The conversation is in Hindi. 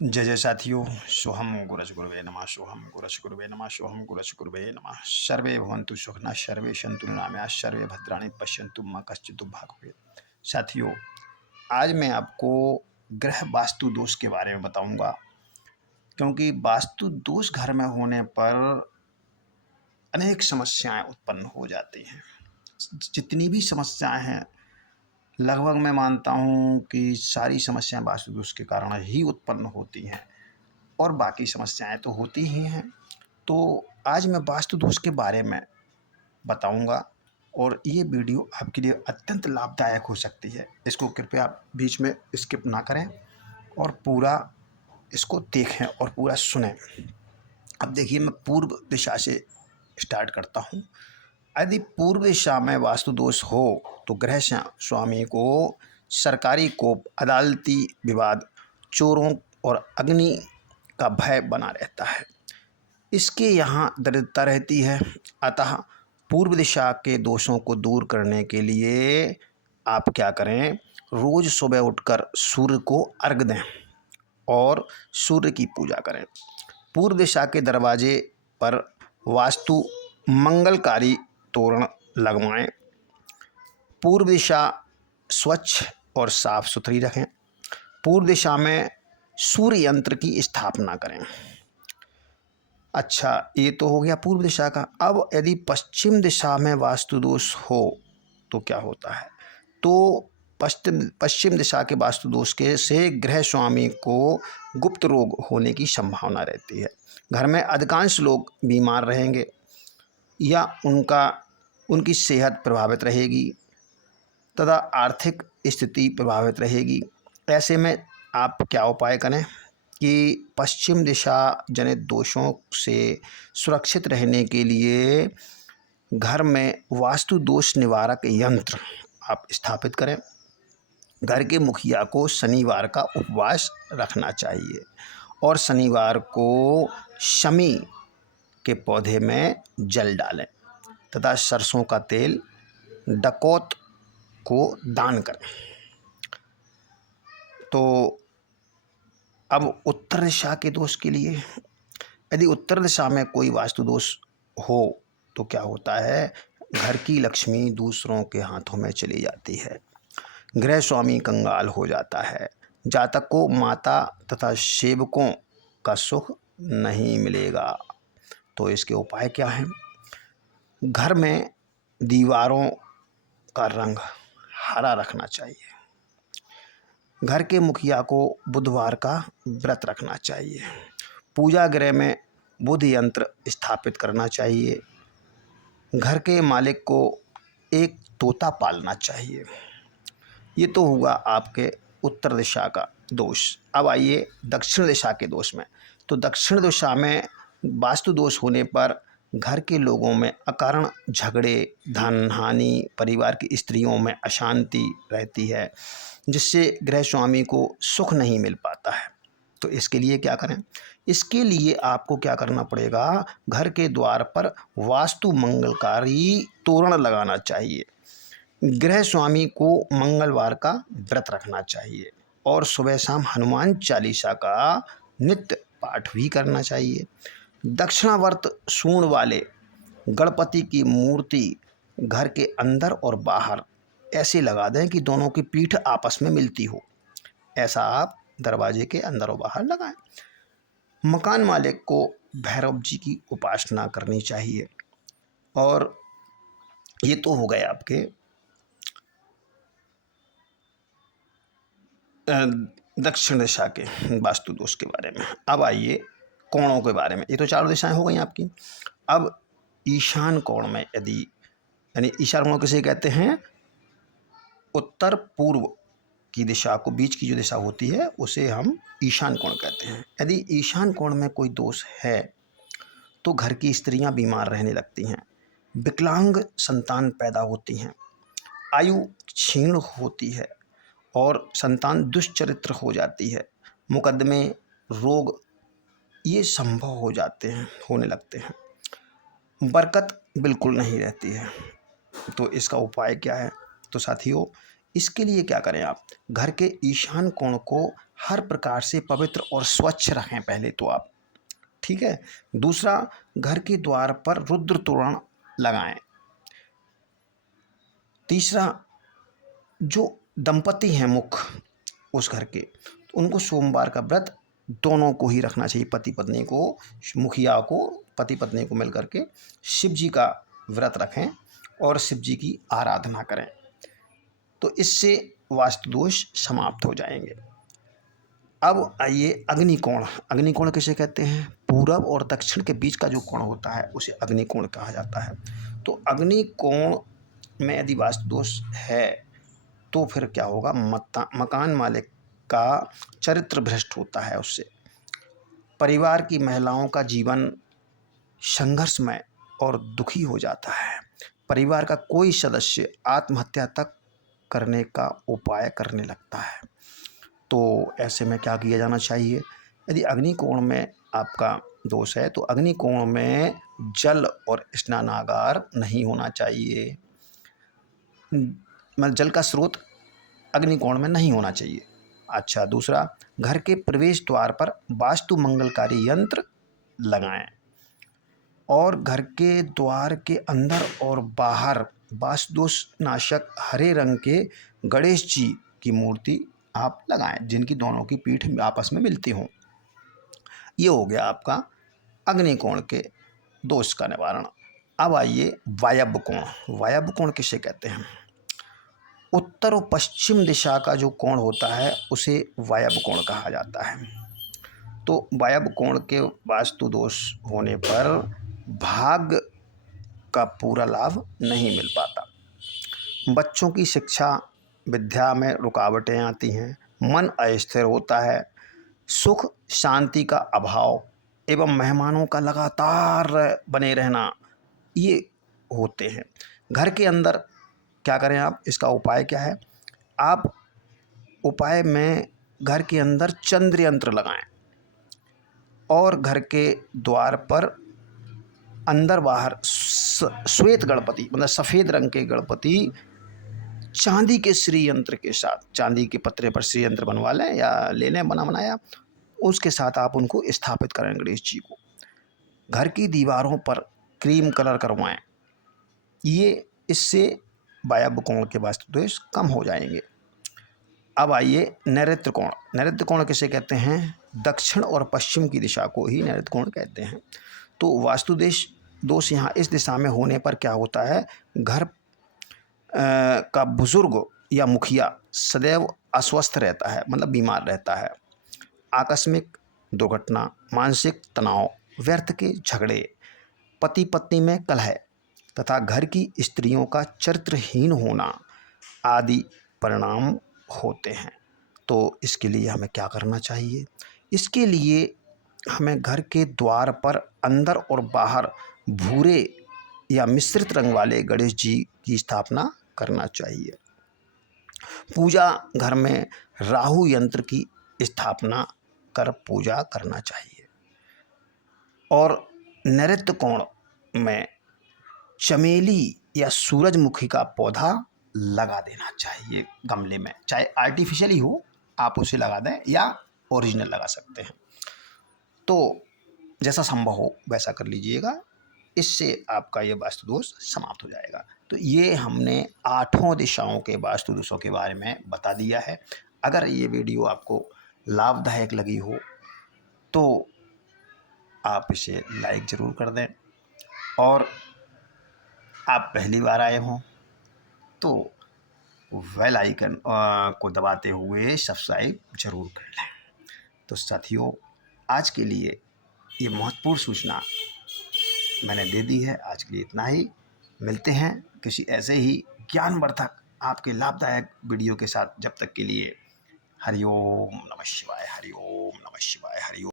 जय जय साथियों। सोहम गुरज गुरुवे नमः। सोहम गुरज गुरुवे नमः। सोहम गुरज गुरुवे नमः। सर्वे भवन्तु सुखिनः, सर्वे सन्तु निरामयाः, सर्वे भद्राणि पश्यन्तु मा कश्चित् दुर्भाग् भवेत्। साथियों, आज मैं आपको ग्रह वास्तु दोष के बारे में बताऊंगा, क्योंकि वास्तु दोष घर में होने पर अनेक समस्याएं उत्पन्न हो जाती हैं। जितनी भी समस्याएं हैं, लगभग मैं मानता हूं कि सारी समस्याएं वास्तु दोष के कारण ही उत्पन्न होती हैं, और बाकी समस्याएं तो होती ही हैं। तो आज मैं वास्तु दोष के बारे में बताऊंगा, और ये वीडियो आपके लिए अत्यंत लाभदायक हो सकती है। इसको कृपया आप बीच में स्किप ना करें और पूरा इसको देखें और पूरा सुनें। अब देखिए, मैं पूर्व दिशा से स्टार्ट करता हूँ। यदि पूर्व दिशा में वास्तु दोष हो तो ग्रह स्वामी को सरकारी कोप, अदालती विवाद, चोरों और अग्नि का भय बना रहता है। इसके यहाँ दरिद्रता रहती है। अतः पूर्व दिशा के दोषों को दूर करने के लिए आप क्या करें, रोज सुबह उठकर सूर्य को अर्घ दें और सूर्य की पूजा करें। पूर्व दिशा के दरवाजे पर वास्तु मंगलकारी तोरण लगवाएं। पूर्व दिशा स्वच्छ और साफ सुथरी रखें। पूर्व दिशा में सूर्य यंत्र की स्थापना करें। अच्छा, ये तो हो गया पूर्व दिशा का। अब यदि पश्चिम दिशा में वास्तु दोष हो तो क्या होता है? तो पश्चिम दिशा के वास्तु दोष के से गृह स्वामी को गुप्त रोग होने की संभावना रहती है। घर में अधिकांश लोग बीमार रहेंगे या उनकी सेहत प्रभावित रहेगी तथा आर्थिक स्थिति प्रभावित रहेगी। ऐसे में आप क्या उपाय करें कि पश्चिम दिशा जनित दोषों से सुरक्षित रहने के लिए घर में वास्तु दोष निवारक यंत्र आप स्थापित करें। घर के मुखिया को शनिवार का उपवास रखना चाहिए और शनिवार को शमी के पौधे में जल डालें तथा सरसों का तेल डकौत को दान करें। तो अब उत्तर दिशा के दोष के लिए, यदि उत्तर दिशा में कोई वास्तु दोष हो तो क्या होता है, घर की लक्ष्मी दूसरों के हाथों में चली जाती है, गृह स्वामी कंगाल हो जाता है, जातक को माता तथा सेवकों का सुख नहीं मिलेगा। तो इसके उपाय क्या हैं? घर में दीवारों का रंग हरा रखना चाहिए। घर के मुखिया को बुधवार का व्रत रखना चाहिए। पूजा गृह में बुध यंत्र स्थापित करना चाहिए। घर के मालिक को एक तोता पालना चाहिए। ये तो हुआ आपके उत्तर दिशा का दोष। अब आइए दक्षिण दिशा के दोष में। तो दक्षिण दिशा में वास्तु दोष होने पर घर के लोगों में अकारण झगड़े, धन हानि, परिवार की स्त्रियों में अशांति रहती है, जिससे गृह स्वामी को सुख नहीं मिल पाता है। तो इसके लिए क्या करें? इसके लिए आपको क्या करना पड़ेगा, घर के द्वार पर वास्तु मंगलकारी तोरण लगाना चाहिए। गृह स्वामी को मंगलवार का व्रत रखना चाहिए और सुबह शाम हनुमान चालीसा का नित्य पाठ भी करना चाहिए। दक्षिणावर्त सूंड वाले गणपति की मूर्ति घर के अंदर और बाहर ऐसे लगा दें कि दोनों की पीठ आपस में मिलती हो। ऐसा आप दरवाजे के अंदर और बाहर लगाएं। मकान मालिक को भैरव जी की उपासना करनी चाहिए। और ये तो हो गए आपके दक्षिण दिशा के वास्तु दोष के बारे में। अब आइए कोणों के बारे में। ये तो चारों दिशाएं हो गई आपकी। अब ईशान कोण में, यदि यानी ईशान कोण किसे कहते हैं? उत्तर पूर्व की दिशा को, बीच की जो दिशा होती है उसे हम ईशान कोण कहते हैं। यदि ईशान कोण में कोई दोष है तो घर की स्त्रियां बीमार रहने लगती हैं, विकलांग संतान पैदा होती हैं, आयु क्षीण होती है और संतान दुष्चरित्र हो जाती है, मुकदमे, रोग ये संभव हो जाते हैं, होने लगते हैं, बरकत बिल्कुल नहीं रहती है। तो इसका उपाय क्या है? तो साथियों, इसके लिए क्या करें आप, घर के ईशान कोण को हर प्रकार से पवित्र और स्वच्छ रखें पहले तो आप, ठीक है। दूसरा, घर के द्वार पर रुद्र तोरण लगाएं। तीसरा, जो दंपति हैं मुख्य उस घर के, तो उनको सोमवार का व्रत दोनों को ही रखना चाहिए, पति पत्नी को, मुखिया को, पति पत्नी को मिल करके शिव जी का व्रत रखें और शिव जी की आराधना करें, तो इससे वास्तु दोष समाप्त हो जाएंगे। अब आइए अग्निकोण। अग्निकोण किसे कहते हैं? पूरब और दक्षिण के बीच का जो कोण होता है उसे अग्निकोण कहा जाता है। तो अग्निकोण में यदि वास्तु दोष है तो फिर क्या होगा? मकान मालिक का चरित्र भ्रष्ट होता है, उससे परिवार की महिलाओं का जीवन संघर्षमय और दुखी हो जाता है। परिवार का कोई सदस्य आत्महत्या तक करने का उपाय करने लगता है। तो ऐसे में क्या किया जाना चाहिए? यदि अग्निकोण में आपका दोष है तो अग्निकोण में जल और स्नानागार नहीं होना चाहिए, मतलब जल का स्रोत अग्निकोण में नहीं होना चाहिए। अच्छा, दूसरा, घर के प्रवेश द्वार पर वास्तु मंगलकारी यंत्र लगाएं और घर के द्वार के अंदर और बाहर वास्तु दोष नाशक हरे रंग के गणेश जी की मूर्ति आप लगाएं, जिनकी दोनों की पीठ आपस में मिलती हों। ये हो गया आपका अग्निकोण के दोष का निवारण। अब आइए वायव्य कोण। वायव्य कोण किसे कहते हैं? उत्तर और पश्चिम दिशा का जो कोण होता है उसे वायव्य कोण कहा जाता है। तो वायव्य कोण के वास्तु दोष होने पर भाग्य का पूरा लाभ नहीं मिल पाता। बच्चों की शिक्षा विद्या में रुकावटें आती हैं, मन अस्थिर होता है, सुख शांति का अभाव एवं मेहमानों का लगातार बने रहना, ये होते हैं। घर के अंदर क्या करें आप? इसका उपाय क्या है? आप उपाय में घर के अंदर चंद्र यंत्र लगाएं और घर के द्वार पर अंदर बाहर श्वेत गणपति, मतलब सफ़ेद रंग के गणपति चांदी के श्री यंत्र के साथ, चांदी के पत्रे पर श्री यंत्र बनवा लें या ले लें बना बनाया, उसके साथ आप उनको स्थापित करें गणेश जी को। घर की दीवारों पर क्रीम कलर करवाएं, ये इससे वायव्य कोण के वास्तु दोष कम हो जाएंगे। अब आइए नैऋत्य कोण। नैऋत्य कोण किसे कहते हैं? दक्षिण और पश्चिम की दिशा को ही नैऋत्य कोण कहते हैं। तो वास्तु दोष यहाँ इस दिशा में होने पर क्या होता है? घर का बुजुर्ग या मुखिया सदैव अस्वस्थ रहता है, मतलब बीमार रहता है। आकस्मिक दुर्घटना, मानसिक तनाव, व्यर्थ के झगड़े, पति पत्नी में कलह तथा घर की स्त्रियों का चरित्रहीन होना आदि परिणाम होते हैं। तो इसके लिए हमें क्या करना चाहिए? इसके लिए हमें घर के द्वार पर अंदर और बाहर भूरे या मिश्रित रंग वाले गणेश जी की स्थापना करना चाहिए। पूजा घर में राहु यंत्र की स्थापना कर पूजा करना चाहिए और नैऋत्य कोण में चमेली या सूरजमुखी का पौधा लगा देना चाहिए गमले में, चाहे आर्टिफिशियल ही हो, आप उसे लगा दें या ओरिजिनल लगा सकते हैं। तो जैसा संभव हो वैसा कर लीजिएगा, इससे आपका ये वास्तु दोष समाप्त हो जाएगा। तो ये हमने 8 दिशाओं के वास्तु दोषों के बारे में बता दिया है। अगर ये वीडियो आपको लाभदायक लगी हो तो आप इसे लाइक ज़रूर कर दें और आप पहली बार आए हों तो बेल आइकन को दबाते हुए सब्सक्राइब जरूर कर लें। तो साथियों, आज के लिए ये महत्वपूर्ण सूचना मैंने दे दी है। आज के लिए इतना ही। मिलते हैं किसी ऐसे ही ज्ञानवर्धक आपके लाभदायक वीडियो के साथ। जब तक के लिए हरिओम नमः शिवाय, हरिओम नमः शिवाय, हरिओम।